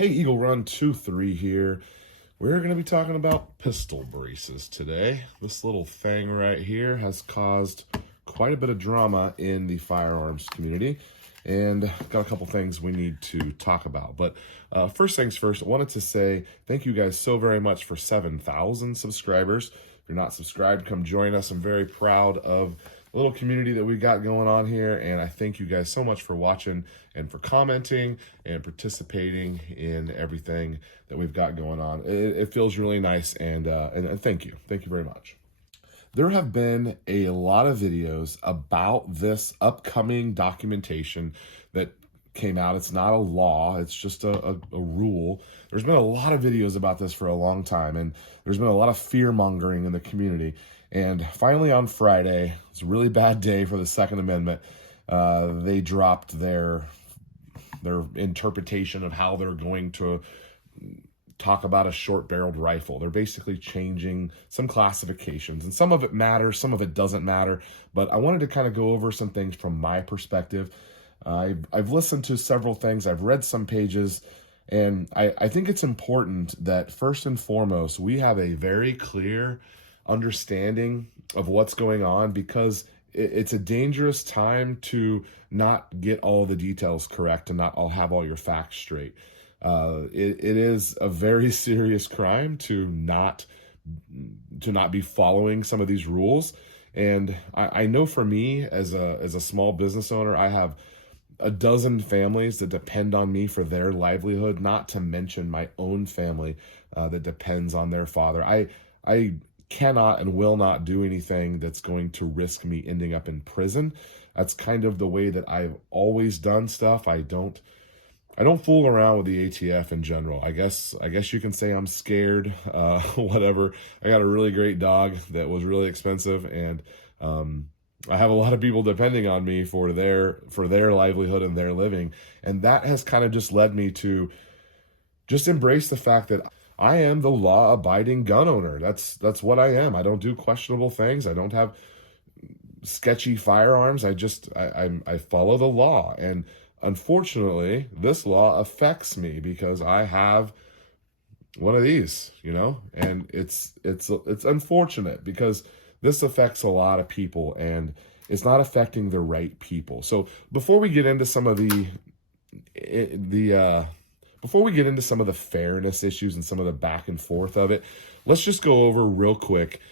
Hey, Eagle Run 2-3 here. We're going to be talking about pistol braces today. This little thing right here has caused quite a bit of drama in the firearms community, and got a couple things we need to talk about. But first things first, I wanted to say thank you guys so very much for 7,000 subscribers. If you're not subscribed, come join us. I'm very proud of the little community that we got going on here, and I thank you guys so much for watching and for commenting and participating in everything that we've got going on. It feels really nice, and thank you very much. There have been a lot of videos about this upcoming documentation that came out. It's not a law, it's just a rule. There's been a lot of videos about this for a long time, and there's been a lot of fear mongering in the community. And finally on Friday, it's a really bad day for the Second Amendment, they dropped their interpretation of how they're going to talk about a short-barreled rifle. They're basically changing some classifications, and some of it matters, some of it doesn't matter, but I wanted to kind of go over some things from my perspective. I've listened to several things, I've read some pages, and I think it's important that first and foremost, we have a very clear understanding of what's going on, because it's a dangerous time to not get all the details correct and not have all your facts straight. It is a very serious crime to not be following some of these rules. And I know for me as a small business owner, I have a dozen families that depend on me for their livelihood, not to mention my own family that depends on their father. I cannot and will not do anything that's going to risk me ending up in prison. That's kind of the way that I've always done stuff. I don't fool around with the ATF in general. I guess you can say I'm scared, whatever. I got a really great dog that was really expensive, and I have a lot of people depending on me for their livelihood and their living. And that has kind of just led me to just embrace the fact that I am the law-abiding gun owner. That's what I am. I don't do questionable things. I don't have sketchy firearms. I follow the law. And unfortunately, this law affects me because I have one of these, and it's unfortunate because this affects a lot of people, and it's not affecting the right people. So before we get into some of the fairness issues and some of the back and forth of it, let's just go over real quick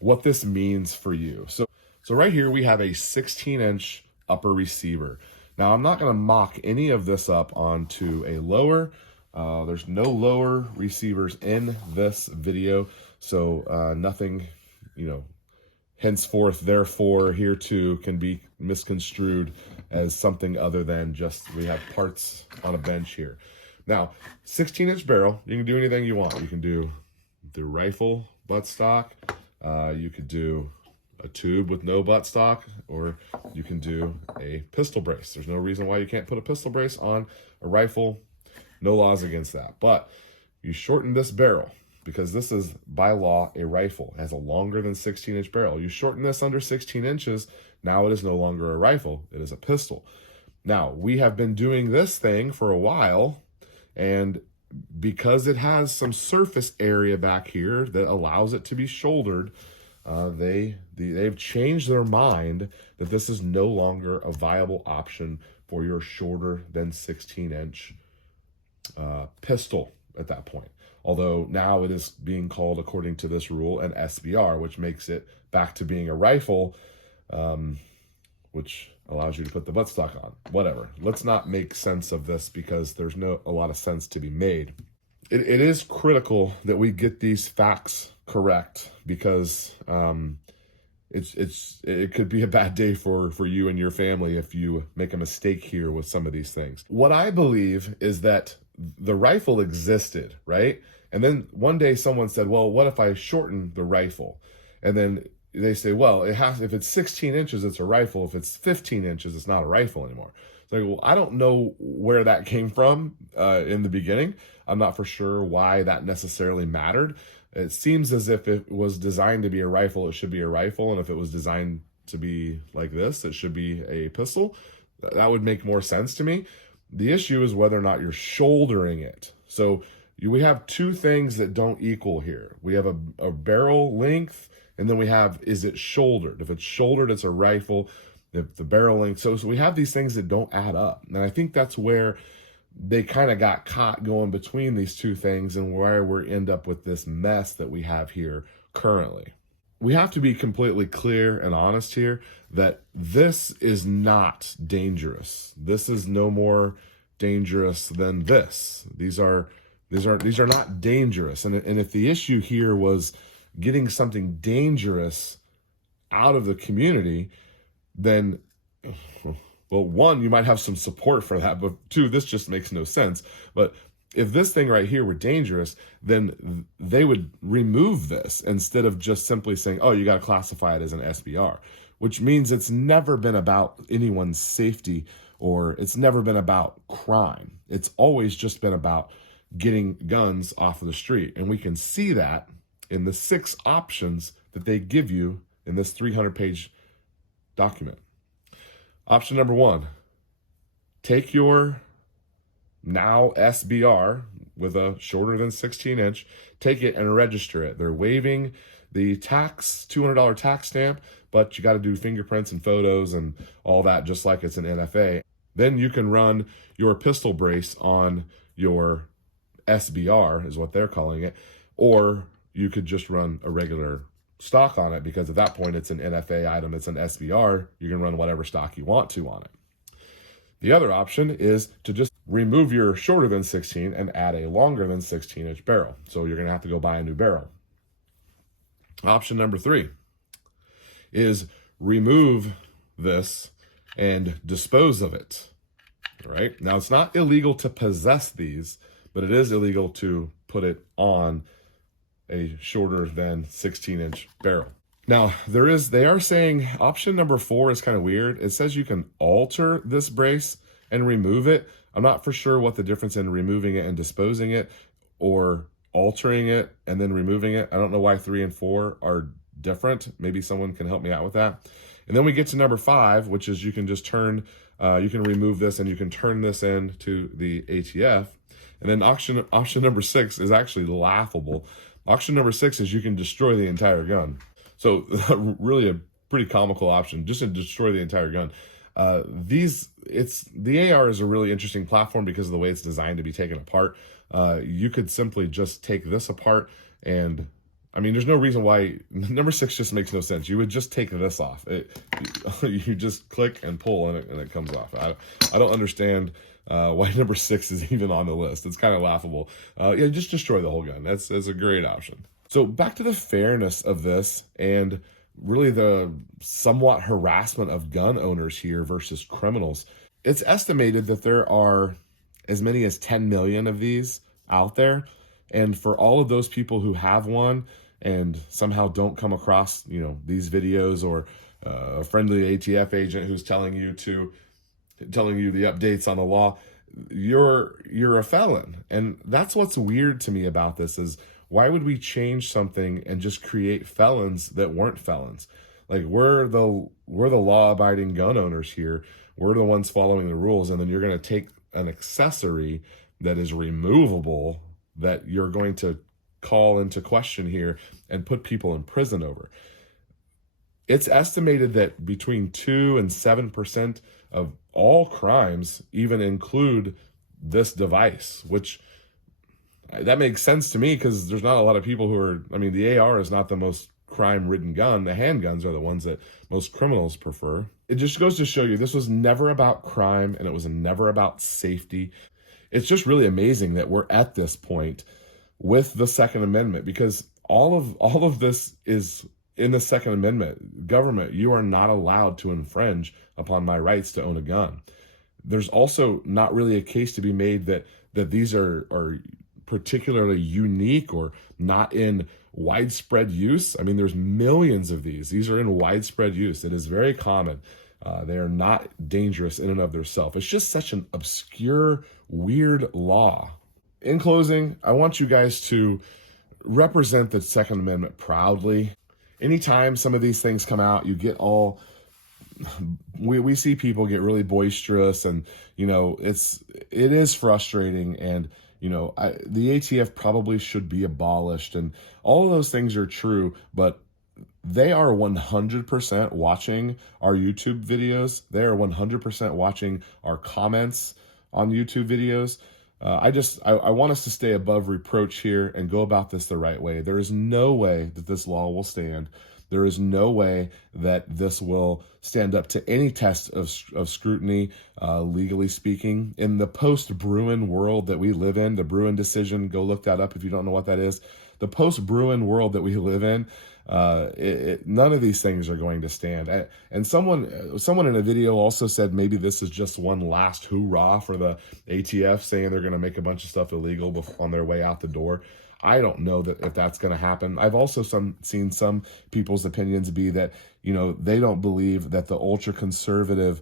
what this means for you. So right here we have a 16-inch upper receiver. Now, I'm not going to mock any of this up onto a lower. There's no lower receivers in this video, so nothing, henceforth, therefore, hereto can be misconstrued as something other than just we have parts on a bench here. Now, 16-inch barrel, you can do anything you want. You can do the rifle buttstock, you could do a tube with no buttstock, or you can do a pistol brace. There's no reason why you can't put a pistol brace on a rifle. No laws against that. But you shorten this barrel because this is, by law, a rifle. It has a longer than 16-inch barrel. You shorten this under 16 inches, now it is no longer a rifle. It is a pistol. Now, we have been doing this thing for a while, and because it has some surface area back here that allows it to be shouldered, they've changed their mind that this is no longer a viable option for your shorter than 16-inch pistol at that point. Although now it is being called, according to this rule, an SBR, which makes it back to being a rifle, which allows you to put the buttstock on. Whatever. Let's not make sense of this because there's a lot of sense to be made. It is critical that we get these facts correct, because it could be a bad day for you and your family if you make a mistake here with some of these things. What I believe is that the rifle existed, right? And then one day someone said, well, what if I shorten the rifle? And then they say, well, if it's 16 inches, it's a rifle. If it's 15 inches, it's not a rifle anymore. It's like, well, I don't know where that came from in the beginning. I'm not for sure why that necessarily mattered. It seems as if it was designed to be a rifle, it should be a rifle. And if it was designed to be like this, it should be a pistol. That would make more sense to me. The issue is whether or not you're shouldering it. So we have two things that don't equal here. We have a barrel length, and then we have, is it shouldered? If it's shouldered, it's a rifle. If the barrel length, so we have these things that don't add up. And I think that's where they kind of got caught going between these two things, and where we end up with this mess that we have here currently. We have to be completely clear and honest here that this is not dangerous. This is no more dangerous than this. These are not dangerous. And if the issue here was getting something dangerous out of the community, then, well, one, you might have some support for that, but two, this just makes no sense. But if this thing right here were dangerous, then they would remove this instead of just simply saying, oh, you got to classify it as an SBR, which means it's never been about anyone's safety, or it's never been about crime. It's always just been about getting guns off of the street. And we can see that in the 6 options that they give you in this 300-page document. Option number 1, take your now SBR with a shorter than 16-inch, take it and register it. They're waiving the tax, $200 tax stamp, but you got to do fingerprints and photos and all that, just like it's an NFA. Then you can run your pistol brace on your SBR, is what they're calling it, or you could just run a regular stock on it, because at that point it's an NFA item, it's an SBR, you can run whatever stock you want to on it. The other option is to just remove your shorter than 16 and add a longer than 16-inch barrel. So you're going to have to go buy a new barrel. Option number 3 is remove this and dispose of it. All right. Now, it's not illegal to possess these, but it is illegal to put it on a shorter than 16-inch barrel. Now, they are saying option number 4 is kind of weird. It says you can alter this brace and remove it. I'm not for sure what the difference in removing it and disposing it, or altering it and then removing it. I don't know why 3 and 4 are different. Maybe someone can help me out with that. And then we get to number 5, which is you can just turn, you can remove this and you can turn this into the ATF. And then option number 6 is actually laughable. Option number 6 is you can destroy the entire gun. So really a pretty comical option, just to destroy the entire gun. The AR is a really interesting platform because of the way it's designed to be taken apart. You could simply just take this apart, and I mean, there's no reason why number 6 just makes no sense. You would just take this off. You just click and pull, and it comes off. I don't understand why number 6 is even on the list. It's kind of laughable. Yeah, just destroy the whole gun. That's a great option. So back to the fairness of this, and really the somewhat harassment of gun owners here versus criminals. It's estimated that there are as many as 10 million of these out there. And for all of those people who have one and somehow don't come across, these videos, or a friendly ATF agent who's telling you the updates on the law, you're a felon. And that's what's weird to me about this is, why would we change something and just create felons that weren't felons? Like, we're the law-abiding gun owners here. We're the ones following the rules, and then you're going to take an accessory that is removable that you're going to call into question here and put people in prison over. It's estimated that between 2 and 7% of all crimes even include this device, which that makes sense to me because there's not a lot of people who are, the AR is not the most crime-ridden gun. The handguns are the ones that most criminals prefer. It just goes to show you this was never about crime, and it was never about safety. It's just really amazing that we're at this point with the Second Amendment, because all of this is in the Second Amendment. Government, you are not allowed to infringe upon my rights to own a gun. There's also not really a case to be made that these are particularly unique or not in widespread use. There's millions of these. These are in widespread use. It is very common. They are not dangerous in and of themselves. It's just such an obscure, weird law. In closing, I want you guys to represent the Second Amendment proudly. Anytime some of these things come out, you get all we see people get really boisterous, and it is frustrating, and the ATF probably should be abolished, and all of those things are true, but they are 100% watching our YouTube videos. They are 100% watching our comments on YouTube videos. I want us to stay above reproach here and go about this the right way. There is no way that this law will stand. There is no way that this will stand up to any test of scrutiny, legally speaking. In the post-Bruin world that we live in, the Bruin decision, go look that up if you don't know what that is. The post-Bruin world that we live in, none of these things are going to stand. And someone in a video also said maybe this is just one last hoorah for the ATF, saying they're going to make a bunch of stuff illegal on their way out the door. I don't know that if that's going to happen. I've also seen some people's opinions be that, they don't believe that the ultra-conservative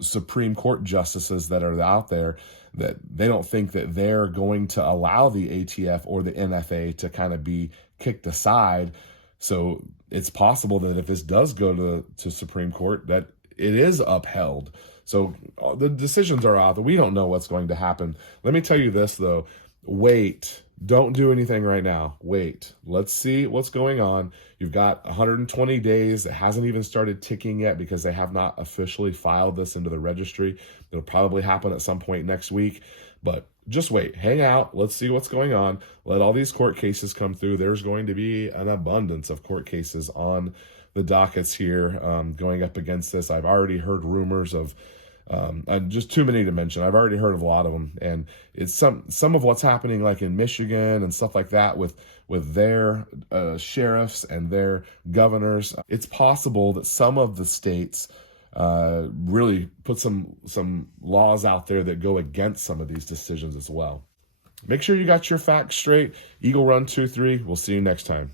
Supreme Court justices that are out there, that they don't think that they're going to allow the ATF or the NFA to kind of be kicked aside. So it's possible that if this does go to Supreme Court, that it is upheld. So the decisions are out. We don't know what's going to happen. Let me tell you this, though. Wait. Don't do anything right now. Wait. Let's see what's going on. You've got 120 days. It hasn't even started ticking yet because they have not officially filed this into the registry. It'll probably happen at some point next week. But just wait. Hang out. Let's see what's going on. Let all these court cases come through. There's going to be an abundance of court cases on the dockets here going up against this. I've already heard rumors of just too many to mention. I've already heard of a lot of them, and it's some of what's happening, like in Michigan and stuff like that, with their sheriffs and their governors. It's possible that some of the states really put some laws out there that go against some of these decisions as well. Make sure you got your facts straight. Eagle Run 2-3. We'll see you next time.